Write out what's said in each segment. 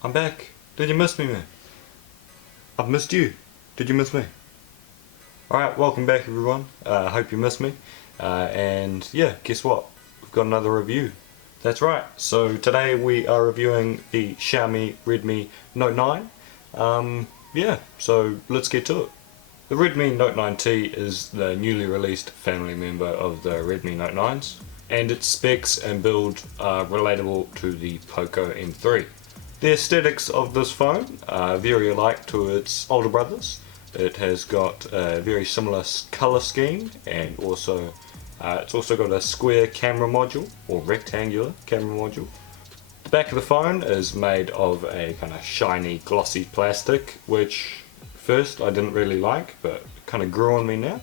I'm back. Did you miss me, man? I've missed you. Did you miss me? Alright, welcome back everyone. I hope you missed me. And yeah, guess what? We've got another review. That's right. So today we are reviewing the Xiaomi Redmi Note 9. Yeah, so let's get to it. The Redmi Note 9T is the newly released family member of the Redmi Note 9s, and its specs and build are relatable to the Poco M3. The aesthetics of this phone are very alike to its older brothers. It has got a very similar colour scheme, and also it's also got a square camera module, or rectangular camera module. The back of the phone is made of a kind of shiny glossy plastic, which first I didn't really like, but kind of grew on me now.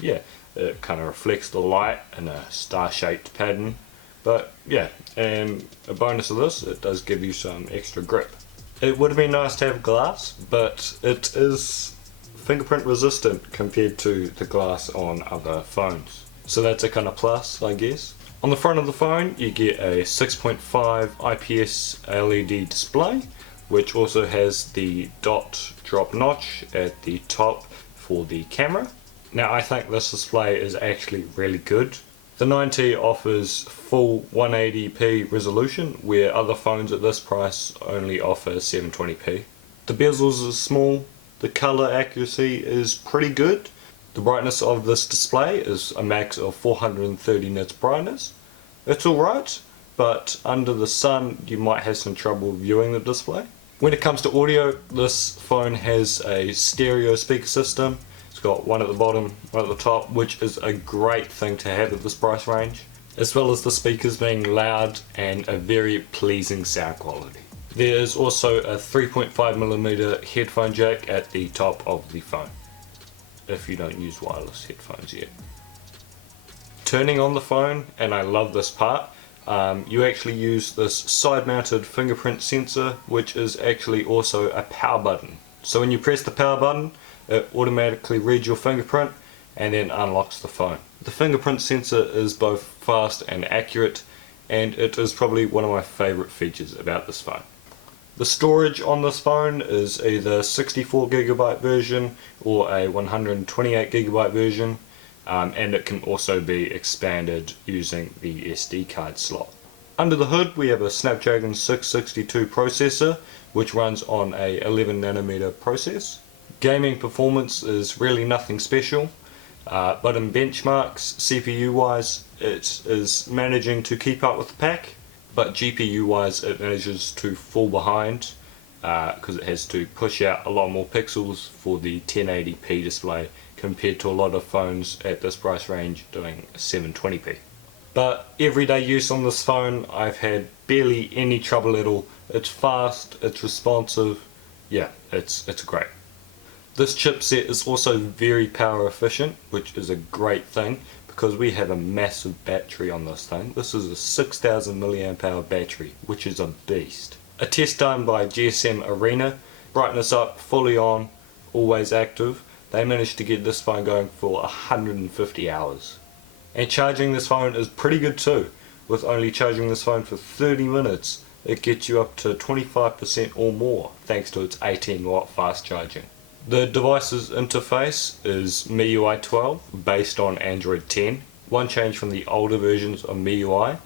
Yeah, it kind of reflects the light in a star-shaped pattern. But yeah, and a bonus of this, it does give you some extra grip. It would have been nice to have glass, but it is fingerprint resistant compared to the glass on other phones. So that's a kind of plus, I guess. On the front of the phone, you get a 6.5 IPS LED display, which also has the dot drop notch at the top for the camera. Now I think this display is actually really good. The 9T offers full 180p resolution, where other phones at this price only offer 720p. The bezels are small, the colour accuracy is pretty good. The brightness of this display is a max of 430 nits brightness. It's alright, but under the sun you might have some trouble viewing the display. When it comes to audio, this phone has a stereo speaker system. It's got one at the bottom, one at the top, which is a great thing to have at this price range, as well as the speakers being loud and a very pleasing sound quality. There is also a 3.5mm headphone jack at the top of the phone, if you don't use wireless headphones yet. Turning on the phone, and I love this part, you actually use this side-mounted fingerprint sensor, which is actually also a power button. So when you press the power button, it automatically reads your fingerprint and then unlocks the phone. The fingerprint sensor is both fast and accurate, and it is probably one of my favourite features about this phone. The storage on this phone is either 64GB version or a 128GB version, and it can also be expanded using the SD card slot. Under the hood we have a Snapdragon 662 processor, which runs on a 11nm process. Gaming performance is really nothing special, but in benchmarks, CPU wise, it is managing to keep up with the pack, but GPU wise it manages to fall behind, because it has to push out a lot more pixels for the 1080p display compared to a lot of phones at this price range doing 720p. But everyday use on this phone, I've had barely any trouble at all. It's fast, it's responsive, yeah, it's great. This chipset is also very power efficient, which is a great thing because we have a massive battery on this thing. This is a 6000 mAh battery, which is a beast. A test done by GSM Arena, brightness up, fully on, always active. They managed to get this phone going for 150 hours. And charging this phone is pretty good too. With only charging this phone for 30 minutes, it gets you up to 25% or more thanks to its 18W fast charging. The device's interface is MIUI 12 based on Android 10. One change from the older versions of MIUI,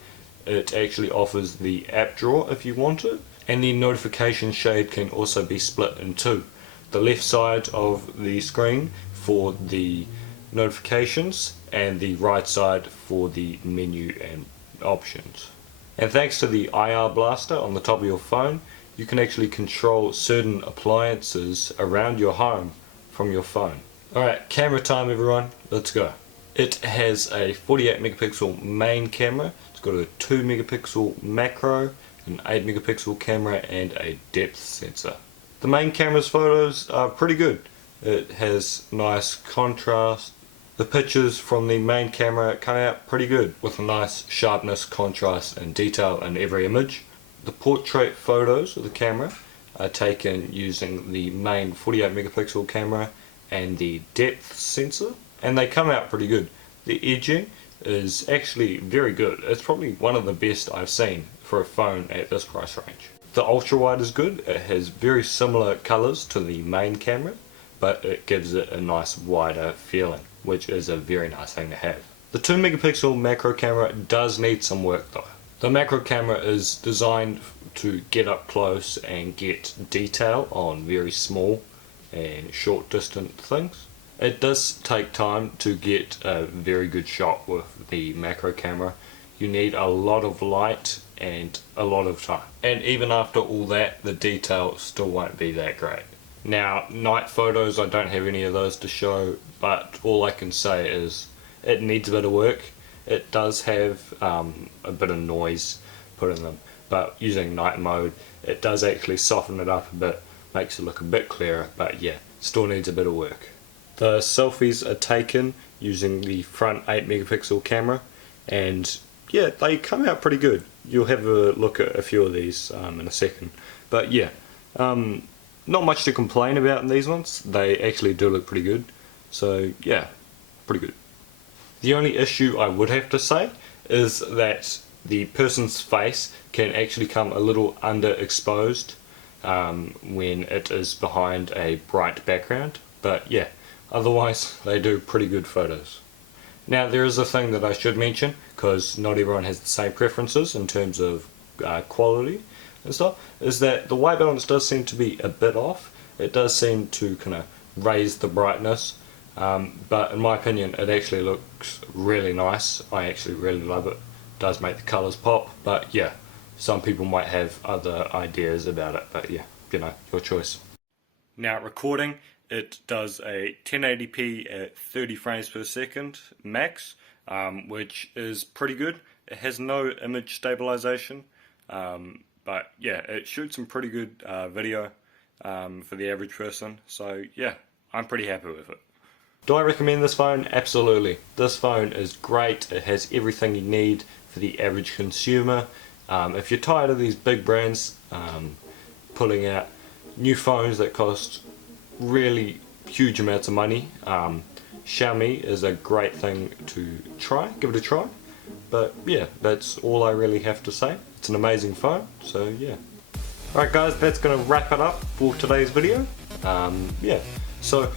it actually offers the app drawer if you want it, and the notification shade can also be split in two. The left side of the screen for the notifications and the right side for the menu and options. And thanks to the IR blaster on the top of your phone, you can actually control certain appliances around your home from your phone. Alright, camera time everyone, let's go. It has a 48 megapixel main camera, it's got a 2 megapixel macro, an 8 megapixel camera and a depth sensor. The main camera's photos are pretty good. It has nice contrast. The pictures from the main camera come out pretty good with a nice sharpness, contrast and detail in every image. The portrait photos of the camera are taken using the main 48 megapixel camera and the depth sensor, and they come out pretty good. The edging is actually very good. It's probably one of the best I've seen for a phone at this price range. The ultra wide is good. It has very similar colours to the main camera, but it gives it a nice wider feeling, which is a very nice thing to have. The 2 megapixel macro camera does need some work though. The macro camera is designed to get up close and get detail on very small and short distant things. It does take time to get a very good shot with the macro camera. You need a lot of light and a lot of time. And even after all that, the detail still won't be that great. Now, night photos, I don't have any of those to show, but all I can say is it needs a bit of work. It does have a bit of noise put in them, but using night mode, it does actually soften it up a bit, makes it look a bit clearer, but yeah, still needs a bit of work. The selfies are taken using the front 8 megapixel camera, and yeah, they come out pretty good. You'll have a look at a few of these in a second, but yeah, not much to complain about in these ones. They actually do look pretty good, so yeah, pretty good. The only issue I would have to say is that the person's face can actually come a little underexposed when it is behind a bright background, but yeah, otherwise they do pretty good photos. Now there is a thing that I should mention, because not everyone has the same preferences in terms of quality and stuff, is that the white balance does seem to be a bit off. It does seem to kind of raise the brightness, but in my opinion it actually looks really nice. I actually really love it. It does make the colours pop, but yeah, some people might have other ideas about it, but yeah, you know, your choice. Now recording, it does a 1080p at 30 frames per second max, which is pretty good. It has no image stabilization, but yeah, it shoots some pretty good video for the average person, so yeah, I'm pretty happy with it. Do I recommend this phone? Absolutely. This phone is great. It has everything you need for the average consumer. If you're tired of these big brands pulling out new phones that cost really huge amounts of money, Xiaomi is a great thing to try. Give it a try. But yeah, that's all I really have to say. It's an amazing phone, so yeah. Alright guys, that's going to wrap it up for today's video. Yeah, so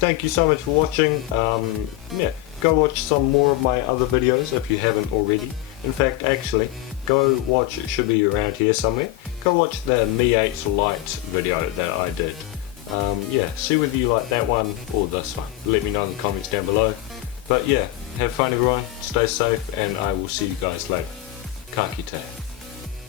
thank you so much for watching. Yeah, go watch some more of my other videos if you haven't already. In fact, actually, go watch, it should be around here somewhere, go watch the Mi 8 Lite video that I did. Yeah, see whether you like that one or this one. Let me know in the comments down below. But yeah, have fun everyone, stay safe, and I will see you guys later. Ka kite.